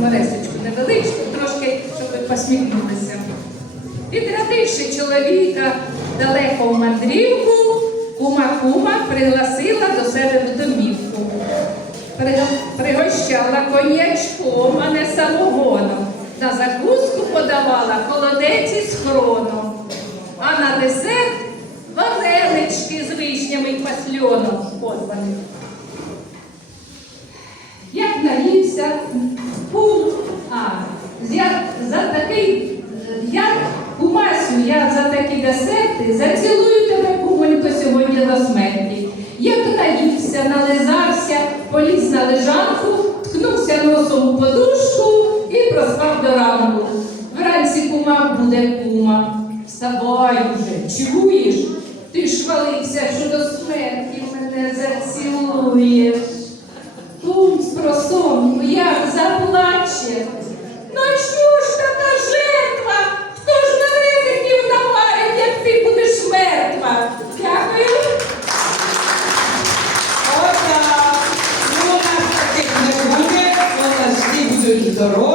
Гуморесочку невеличку, трошки, щоб ви посміхнулися. Відрядивши чоловіка далеко в мандрівку, кума кума пригласила до себе в домівку. Пригощала коньячком, а не самогоном. На закуску подавала холодець із хроном. А на десерт варенички з вишнями й пасльоном. От. Як наївся до смерті. Як наївся, нализався, поліз на лежанку, ткнувся носом у подушку і проспав до ранку. Вранці кума буде кума. Вставай уже, чуєш? Ти ж хвалився, що до смерті мене зацілуєш. Кум з просонку як заплаче. Ну що будуть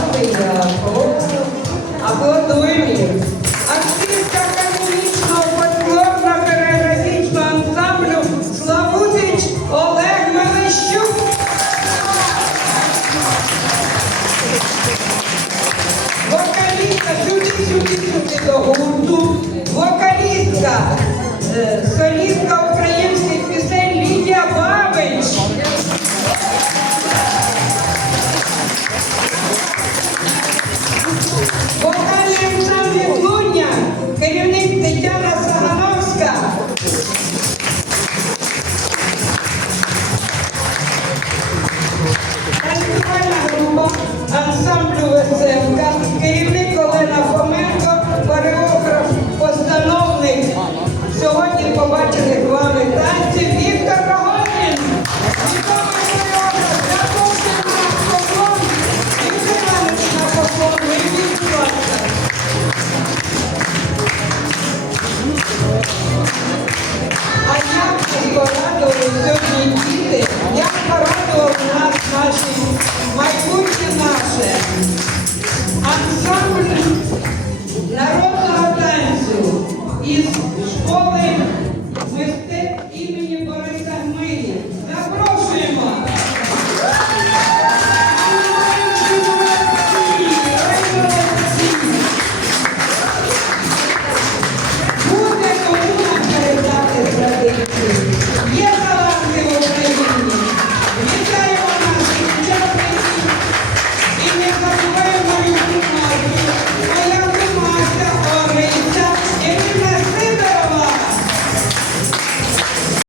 Добрий ранок, аплодуємо. Активка академічного фольклорно хореографічного ансамблю Славутич Олег Мелищук. Вокалістка сюди, сюди, сюди до гурту. Вокалістка, е, солістка. Amen.